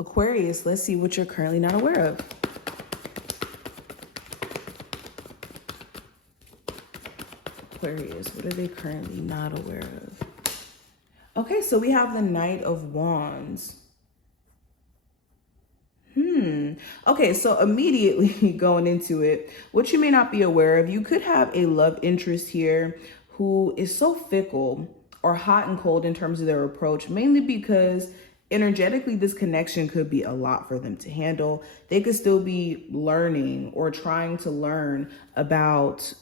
Aquarius, let's see what you're currently not aware of. Aquarius, what are they currently not aware of? Okay, so we have the Knight of Wands. Okay, so immediately going into it, what you may not be aware of, you could have a love interest here who is so fickle or hot and cold in terms of their approach, mainly because energetically this connection could be a lot for them to handle. They could still be learning or trying to learn about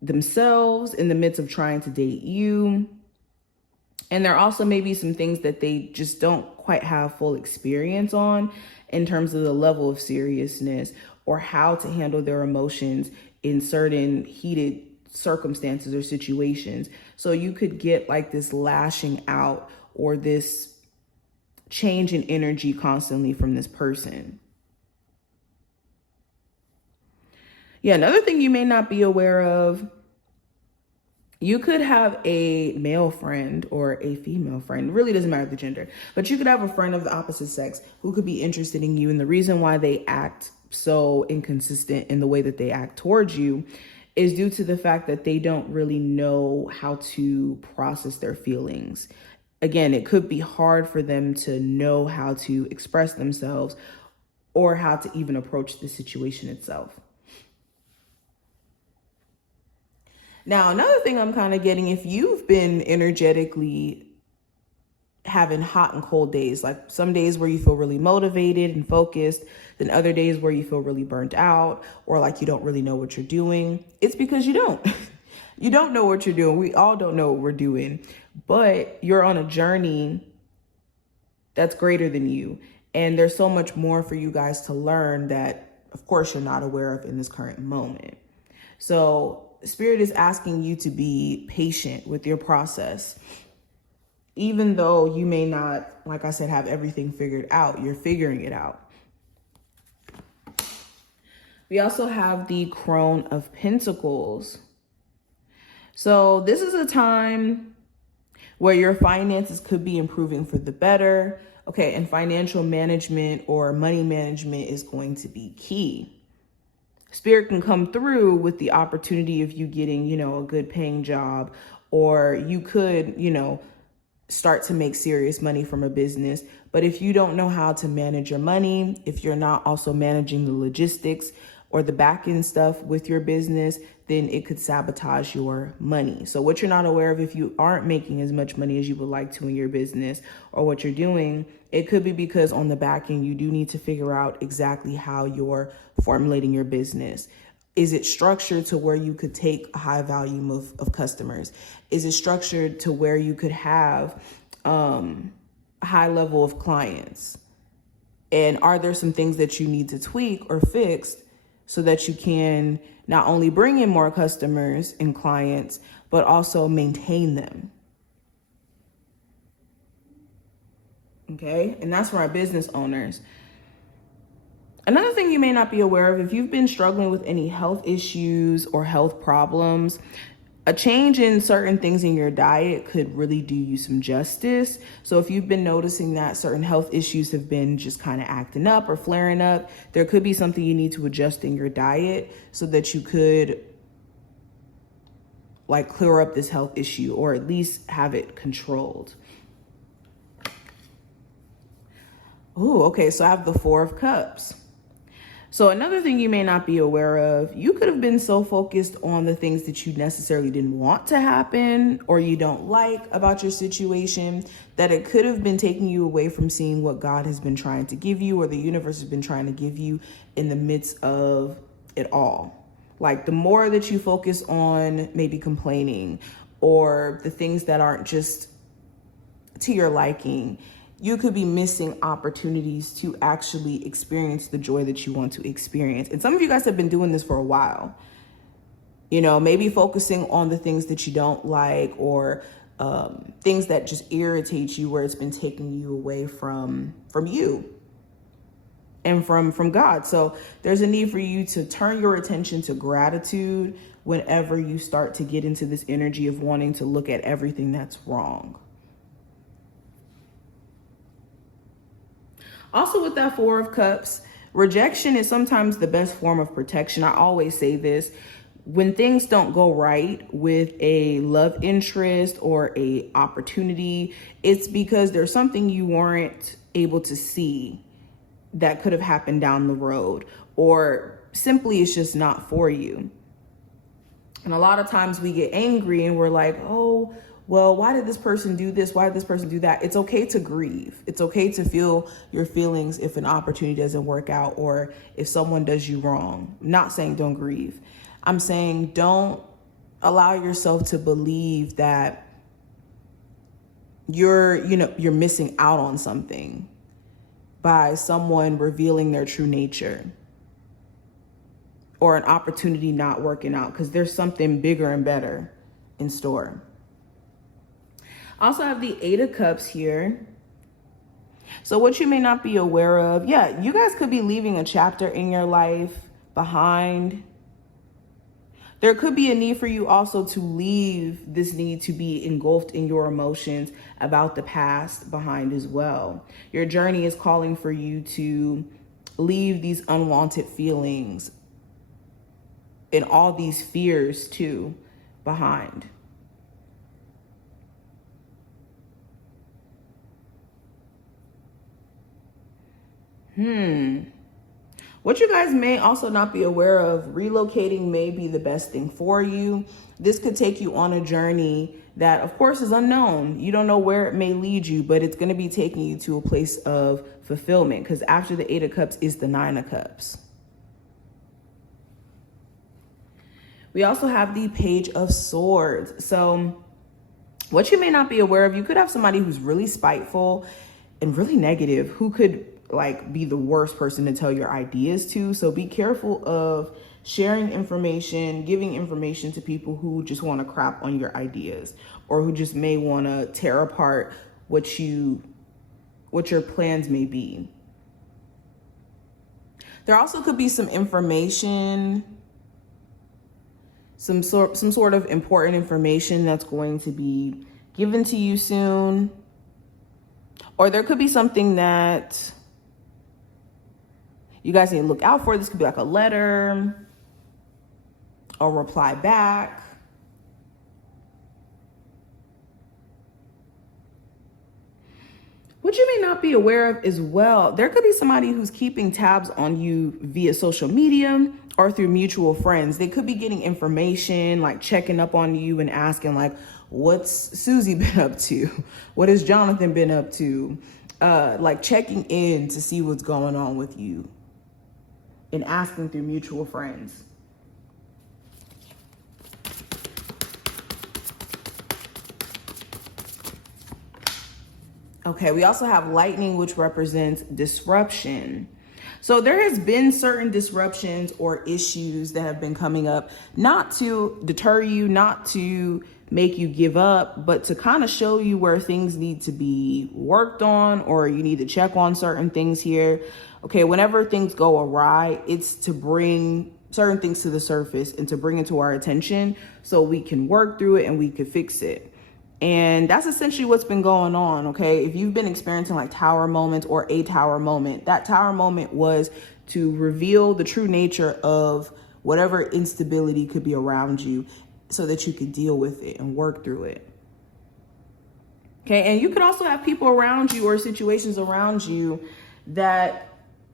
themselves in the midst of trying to date you. And there also may be some things that they just don't quite have full experience on in terms of the level of seriousness or how to handle their emotions in certain heated circumstances or situations. So you could get like this lashing out or this change in energy constantly from this person. Yeah, another thing you may not be aware of, you could have a male friend or a female friend, it really doesn't matter the gender, but you could have a friend of the opposite sex who could be interested in you. And the reason why they act so inconsistent in the way that they act towards you is due to the fact that they don't really know how to process their feelings. Again, it could be hard for them to know how to express themselves or how to even approach the situation itself. Now, another thing I'm kind of getting, if you've been energetically having hot and cold days, like some days where you feel really motivated and focused, then other days where you feel really burnt out or like you don't really know what you're doing, it's because you don't. You don't know what you're doing. We all don't know what we're doing, but you're on a journey that's greater than you. And there's so much more for you guys to learn that, of course, you're not aware of in this current moment. So Spirit is asking you to be patient with your process. Even though you may not, like I said, have everything figured out, you're figuring it out. We also have the Crone of Pentacles. So this is a time where your finances could be improving for the better. Okay, and financial management or money management is going to be key. Spirit can come through with the opportunity of you getting, a good paying job, or you could, start to make serious money from a business. But if you don't know how to manage your money, if you're not also managing the logistics or the back end stuff with your business, then it could sabotage your money. So what you're not aware of, if you aren't making as much money as you would like to in your business or what you're doing, it could be because on the back end, you do need to figure out exactly how you're formulating your business. Is it structured to where you could take a high volume of customers? Is it structured to where you could have a high level of clients? And are there some things that you need to tweak or fix so that you can not only bring in more customers and clients, but also maintain them? Okay, and that's for our business owners. Another thing you may not be aware of, if you've been struggling with any health issues or health problems, a change in certain things in your diet could really do you some justice. So if you've been noticing that certain health issues have been just kind of acting up or flaring up, there could be something you need to adjust in your diet so that you could clear up this health issue or at least have it controlled. Oh, okay, so I have the Four of Cups. So another thing you may not be aware of, you could have been so focused on the things that you necessarily didn't want to happen or you don't like about your situation that it could have been taking you away from seeing what God has been trying to give you or the universe has been trying to give you in the midst of it all. Like the more that you focus on maybe complaining or the things that aren't just to your liking, you could be missing opportunities to actually experience the joy that you want to experience. And some of you guys have been doing this for a while. Maybe focusing on the things that you don't like or things that just irritate you where it's been taking you away from you and from God. So there's a need for you to turn your attention to gratitude whenever you start to get into this energy of wanting to look at everything that's wrong. Also with that Four of Cups, rejection is sometimes the best form of protection. I always say this. When things don't go right with a love interest or a opportunity, it's because there's something you weren't able to see that could have happened down the road, or simply it's just not for you. And a lot of times we get angry and we're like, oh, well, why did this person do this? Why did this person do that? It's okay to grieve. It's okay to feel your feelings if an opportunity doesn't work out or if someone does you wrong. I'm not saying don't grieve. I'm saying don't allow yourself to believe that you're missing out on something by someone revealing their true nature or an opportunity not working out, because there's something bigger and better in store. I also have the Eight of Cups here. So what you may not be aware of, yeah, you guys could be leaving a chapter in your life behind. There could be a need for you also to leave this need to be engulfed in your emotions about the past behind as well. Your journey is calling for you to leave these unwanted feelings and all these fears too behind. What you guys may also not be aware of, relocating may be the best thing for you. This could take you on a journey that, of course, is unknown. You don't know where it may lead you, but it's going to be taking you to a place of fulfillment, because after the Eight of Cups is the Nine of Cups. We also have the Page of Swords. So what you may not be aware of, you could have somebody who's really spiteful and really negative, who could be the worst person to tell your ideas to. So be careful of sharing information, giving information to people who just want to crap on your ideas, or who just may want to tear apart what your plans may be. There also could be some information, some sort of important information that's going to be given to you soon. Or there could be something that you guys need to look out for. This could be like a letter or reply back. What you may not be aware of as well, there could be somebody who's keeping tabs on you via social media or through mutual friends. They could be getting information, like checking up on you and asking like, what's Susie been up to? What has Jonathan been up to? Like checking in to see what's going on with you and asking through mutual friends. Okay, we also have lightning, which represents disruption. So there has been certain disruptions or issues that have been coming up, not to deter you, not to make you give up, but to kind of show you where things need to be worked on, or you need to check on certain things here. Okay, whenever things go awry, it's to bring certain things to the surface and to bring it to our attention so we can work through it and we can fix it. And that's essentially what's been going on, okay? If you've been experiencing like tower moments or a tower moment, that tower moment was to reveal the true nature of whatever instability could be around you so that you could deal with it and work through it. Okay, and you could also have people around you or situations around you that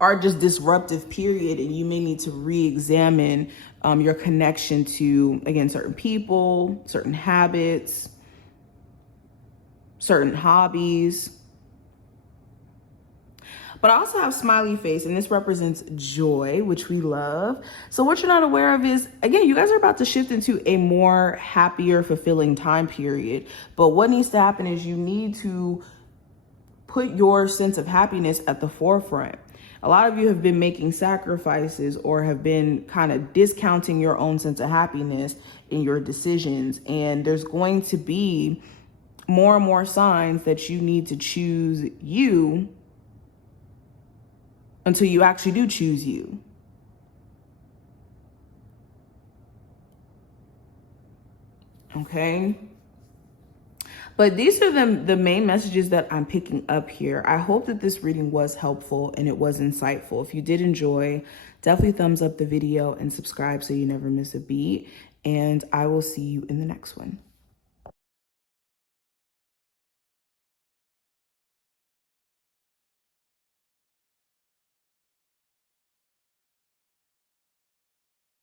are just disruptive, period, and you may need to re-examine your connection to, again, certain people, certain habits, certain hobbies. But I also have smiley face, and this represents joy, which we love. So what you're not aware of is, again, you guys are about to shift into a more happier, fulfilling time period. But what needs to happen is you need to put your sense of happiness at the forefront. A lot of you have been making sacrifices or have been kind of discounting your own sense of happiness in your decisions. And there's going to be more and more signs that you need to choose you until you actually do choose you. Okay. But these are the main messages that I'm picking up here. I hope that this reading was helpful and it was insightful. If you did enjoy, definitely thumbs up the video and subscribe so you never miss a beat. And I will see you in the next one.